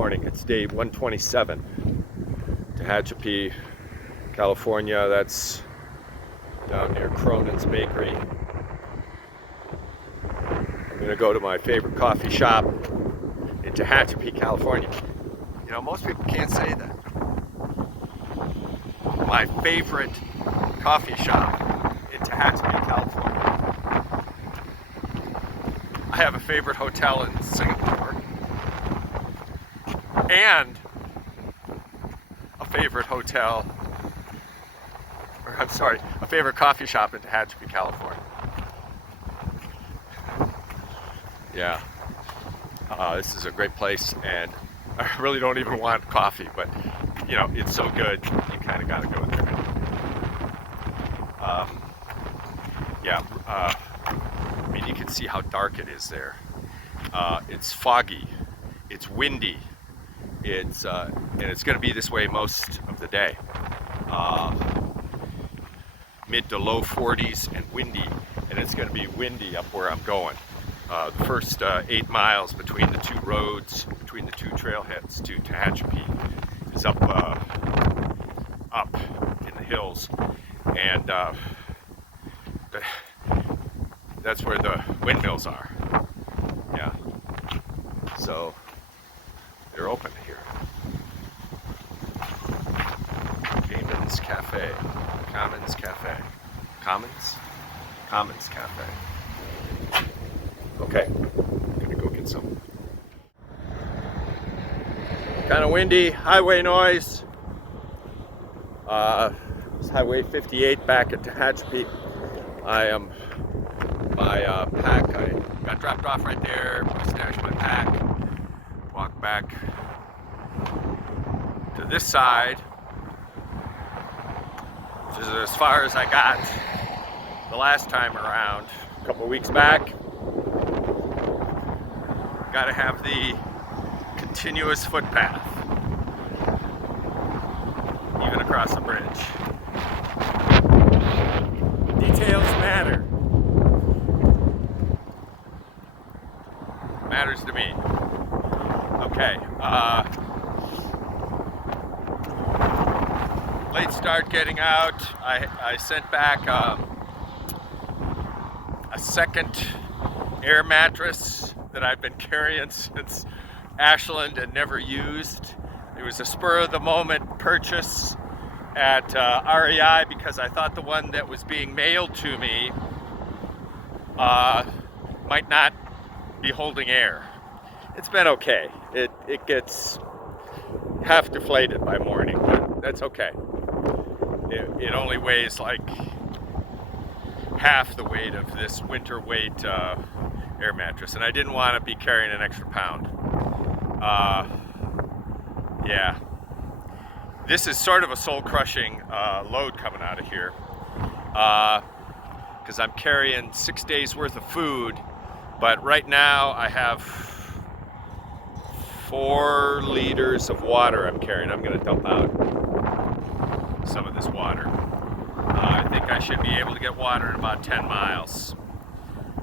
morning. It's day 127. Tehachapi, California. That's down near Cronin's Bakery. I'm gonna go to my favorite coffee shop in Tehachapi, California. You know, most people can't say that. My favorite coffee shop in Tehachapi, California. I have a favorite hotel in Singapore and a favorite hotel, or I'm sorry, a favorite coffee shop in Tehachapi, California. Yeah, this is a great place, and I really don't even want coffee, but you know, it's so good, you kind of got to go there. I mean, you can see how dark it is there. It's foggy, it's windy, and it's going to be this way most of the day. Mid to low 40s and windy, and it's going to be windy up where I'm going. The first 8 miles between the two roads, between the two trailheads to Tehachapi is up in the hills, and that's where the windmills are. Yeah, so they're open here. Commons Cafe. Okay, I'm gonna go get some. Kind of windy, highway noise. It's Highway 58 back at Tehachapi. My pack, I got dropped off right there. I stashed my pack, walked back to this side, which is as far as I got the last time around, a couple of weeks back. Got to have the continuous footpath, even across the bridge. Details matter. Matters to me. Okay. Late start getting out. I sent back a second air mattress that I've been carrying since Ashland and never used. It was a spur of the moment purchase at REI because I thought the one that was being mailed to me might not be holding air. It's been okay. It gets half deflated by morning, but that's okay. It only weighs like half the weight of this winter weight air mattress, and I didn't want to be carrying an extra pound. Yeah, this is sort of a soul-crushing load coming out of here, because I'm carrying 6 days worth of food, but right now I have 4 liters of water I'm carrying. I'm going to dump out some of this water. I think I should be able to get water in about 10 miles.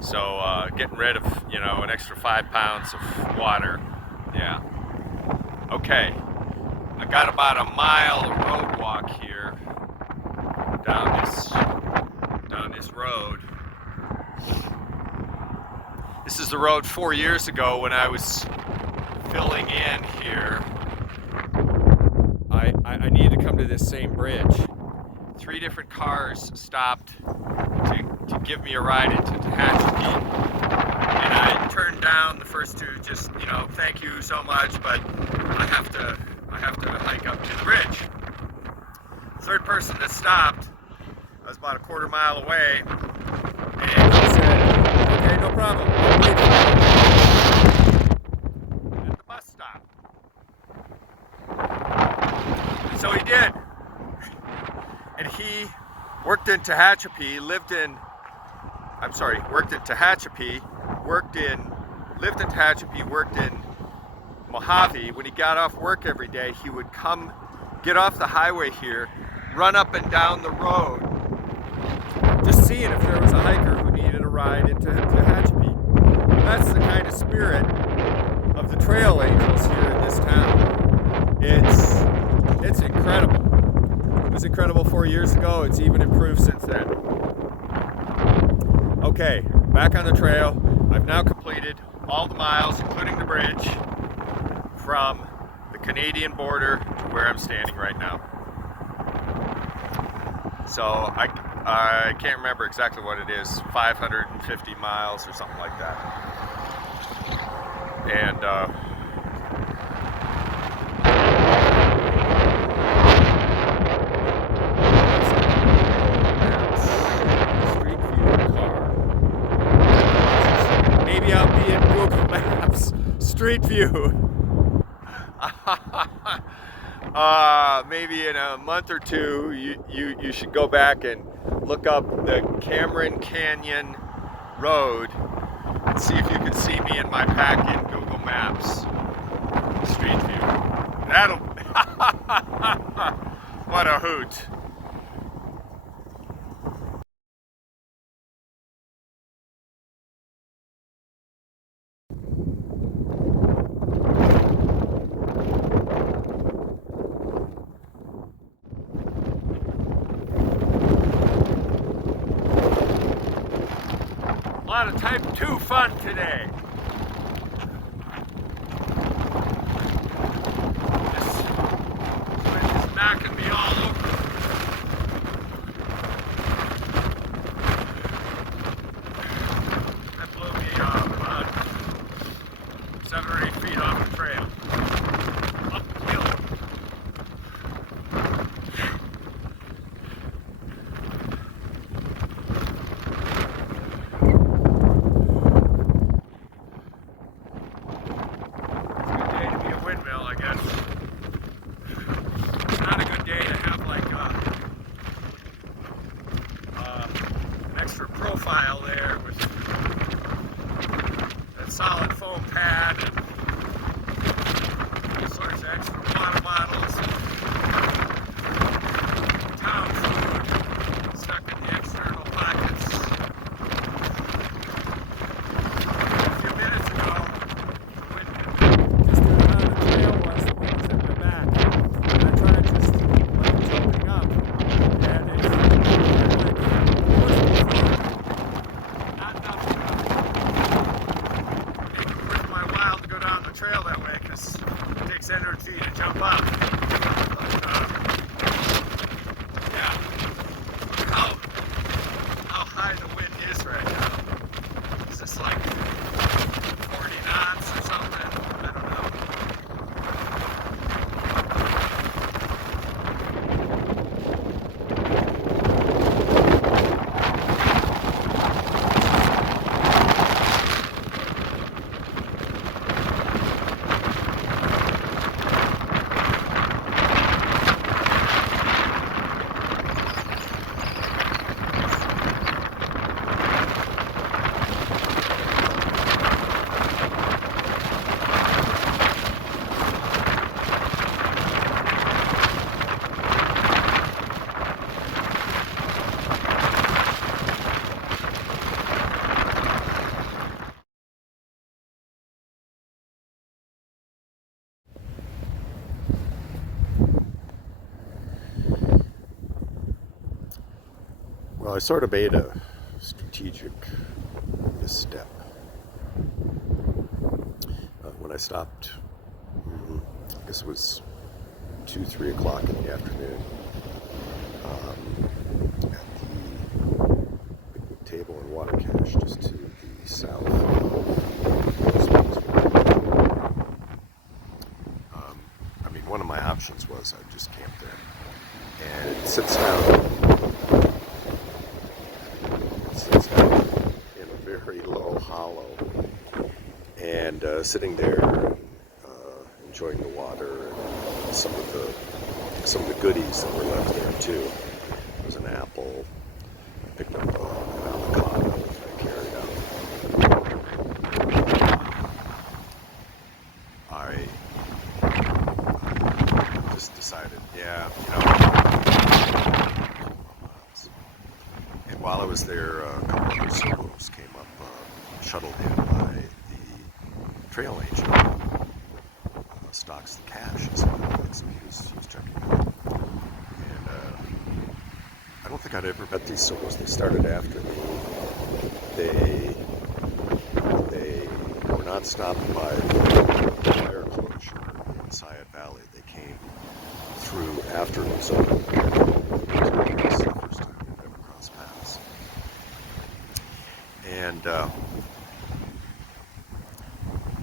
So getting rid of, you know, an extra 5 pounds of water. Yeah. Okay. I got about a mile of road walk here down this road. This is the road 4 years ago when I was filling in here. I needed to come to this same bridge. 3 different cars stopped to give me a ride into Tehachapi, and I turned down the first 2, just, you know, thank you so much, but I have to hike up to the bridge. Third person that stopped, I was about a quarter mile away, and he said, okay, no problem, I'll wait for you at the bus stop. So he did. And he worked in Tehachapi, lived in Tehachapi, lived in Tehachapi, worked in Mojave. When he got off work every day, he would come, get off the highway here, run up and down the road, just seeing if there was a hiker who needed a ride into Tehachapi. That's the kind of spirit of the trail angels here in this this town. It's incredible. It was incredible 4 years ago. It's even improved since then. Okay, back on the trail. I've now completed all the miles, including the bridge, from the Canadian border to where I'm standing right now. So I can't remember exactly what it is, 550 miles or something like that. And Street View car. Maybe I'll be in Google Maps. Street View. Maybe in a month or two, you should go back and look up the Cameron Canyon Road and see if you can see me in my pack in Google Maps. Street View. That'll... What a hoot. A lot of type 2 fun today. This wind is knocking me all over. That blew me about 7 or 8 feet off the trail. Uphill. Profile there with that solid foam pad and all sorts of extra water bottles and town food stuck in the external pockets. A few minutes ago, just around the trail was the wind was at my back, and I tried just like jumping up, and it trail that way because it takes energy to jump up. But, yeah, how high the wind is right now. Is this like 40 knots or something? I don't know. Well, I sort of made a strategic misstep. When I stopped, I guess it was 2-3 o'clock in the afternoon, at the picnic table and water cache just to the south. I mean, one of my options was I just camp there. And it sits down in a very low hollow, and sitting there enjoying the water and some of the goodies that were left there too. There was an apple. I picked up an avocado that I carried out. I just decided, yeah, you know. And while I was there, a couple of SoBos came up, shuttled in by the trail agent. stocks the cache. So he was checking it out. And I don't think I'd ever met these SoBos. They started after me. They were not stopped by the fire closure in Sayat Valley. They came through after me. So this is the first time we've ever crossed paths. And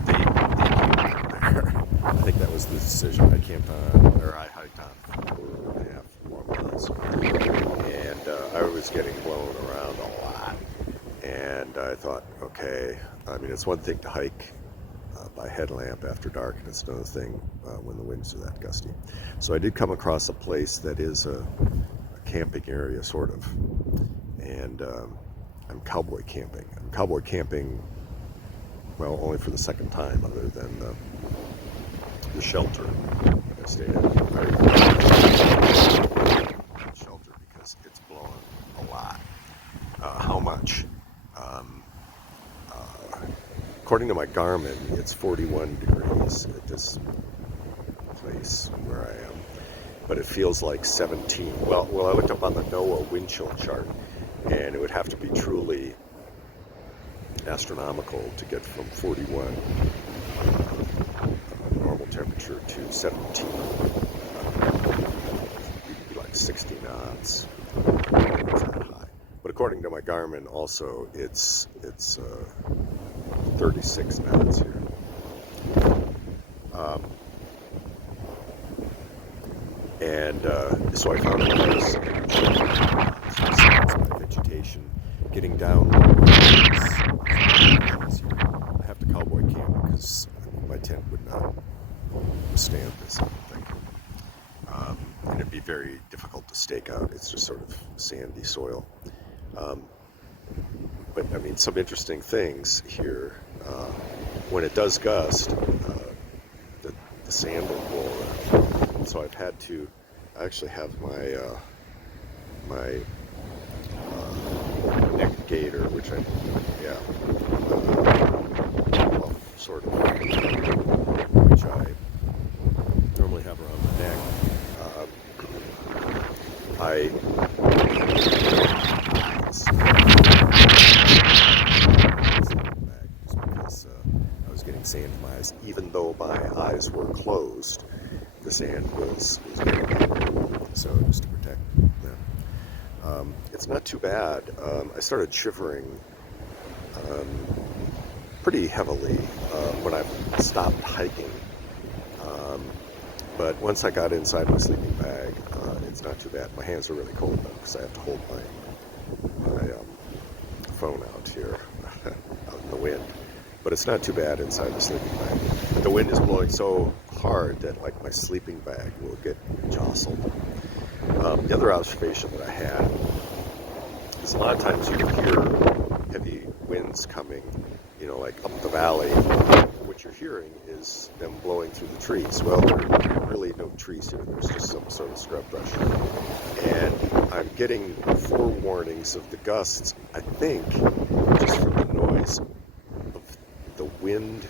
they camped there. I think that was the decision. I hiked on 4.5 more miles. And I was getting blown around a lot. And I thought, okay, I mean, it's one thing to hike by headlamp after dark, and it's another thing when the winds are that gusty. So I did come across a place that is a camping area, sort of. And I'm cowboy camping. I'm cowboy camping, well, only for the second time, other than the shelter that I stayed at. Shelter because it's blowing a lot. How much? According to my Garmin, it's 41 degrees at this place where I am, but it feels like 17. Well, I looked up on the NOAA wind chill chart, and it would have to be truly astronomical to get from 41 normal temperature to 17. It'd be like 60 knots. It's that high. But according to my Garmin, also it's 36 knots here. So I found a place by vegetation, getting down. I have to cowboy camp because my tent would not withstand this, I don't think. And it'd be very difficult to stake out. It's just sort of sandy soil. But I mean, some interesting things here. When it does gust, the sand will blow around. So I've had to. I actually have my neck gaiter, which sort of, which I normally have around my neck. Because I was getting sand in my eyes, even though my eyes were closed. The sand was getting in, so just to protect them. It's not too bad. I started shivering pretty heavily when I stopped hiking. But once I got inside my sleeping bag, it's not too bad. My hands are really cold though, because I have to hold my phone out here out in the wind. But it's not too bad inside the sleeping bag. But the wind is blowing so hard that like my sleeping bag will get jostled. The other observation that I had is a lot of times you hear heavy winds coming, like up the valley. What you're hearing is them blowing through the trees. Well, there are really no trees here. There's just some sort of scrub brush. And I'm getting forewarnings of the gusts, I think, just from the noise of the wind,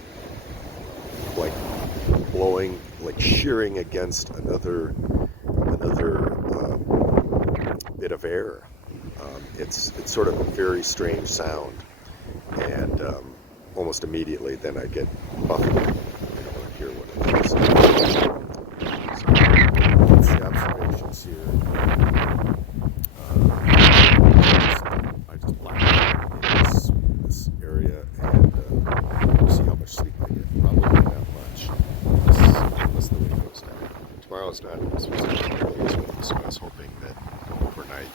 like blowing, like shearing against another bit of air. It's sort of a very strange sound, and almost immediately then I get buffeted. I hear what it is. So that's the observations here. I just black out this area, and we'll see how much sleep I get. Probably not much, unless the wind goes down. Tomorrow's not supposed to be really, so I was hoping that overnight